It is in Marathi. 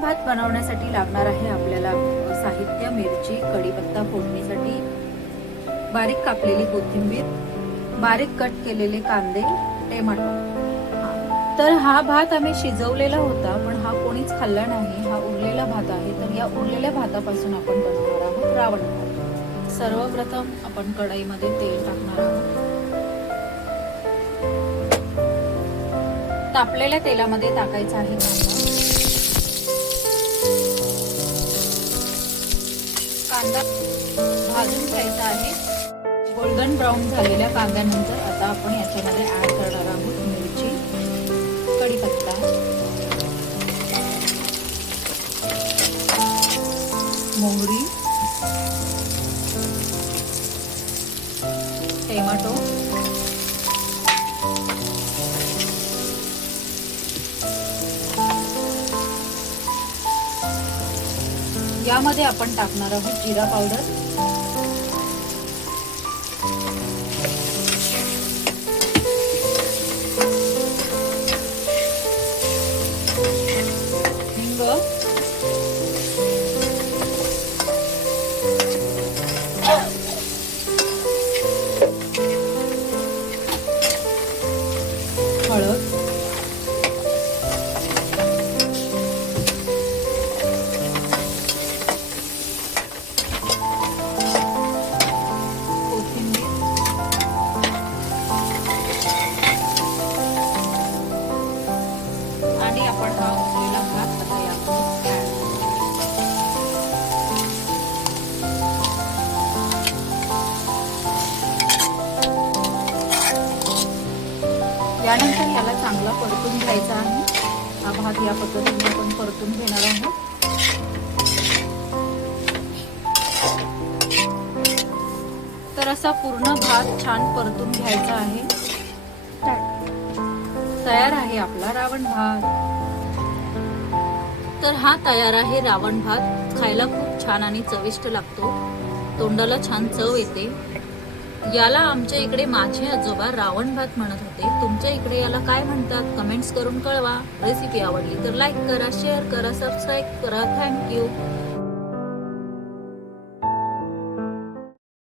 भात बनवण्यासाठी लागणार आहे आपल्याला साहित्य: मिरची, कढीपत्ता फोडणीसाठी, बारीक कापलेली कोथिंबीर, बारीक कट केलेले कांदे, टोमॅटो। तर हा भात आम्ही शिजवलेला होता, पण हा कोणीच खाल्ला नाही, हा उरलेला भात आहे। तर या उरलेल्या भातापासून आपण बनवणार आहोत रावण भात। सर्वप्रथम आपण कढईमध्ये तेल टाकणार आहोत। तापलेल्या तेलामध्ये टाकायचा आहे कांदा। भाजून घ्यायचा आहे। गोल्डन ब्राऊन झालेल्या कांद्यानंतर आता आपण याच्यामध्ये ऍड करणार आहोत मिरची, कढीपत्ता, मोहरी, टोमॅटो, यामध्ये आपण टाकणार आहोत जिरा पावडर, हिंग, हळद, कोथिंबीर आणि आपण हा उरलेला भात आता यामध्ये ऍड यानंतर याला चांगला परतून घ्यायचा आहे। हा भात या पद्धतीने आपण परतून घेणार आहोत। तर असा पूर्ण भात छान परतून घ्यायचा आहे। तयार आहे आपला रावण भात। तर हा तयार आहे रावण भात। खायला खूप छान आणि चविष्ट लागतो, तोंडाला छान चव येते। याला आमच्या इकडे माझे आजोबा रावण भात म्हणत होते। तुमच्या इकडे याला काय म्हणतात कमेंट्स करून कळवा। रेसिपी आवडली तर लाईक करा, शेअर करा, सबस्क्राईब करा। थँक्यू।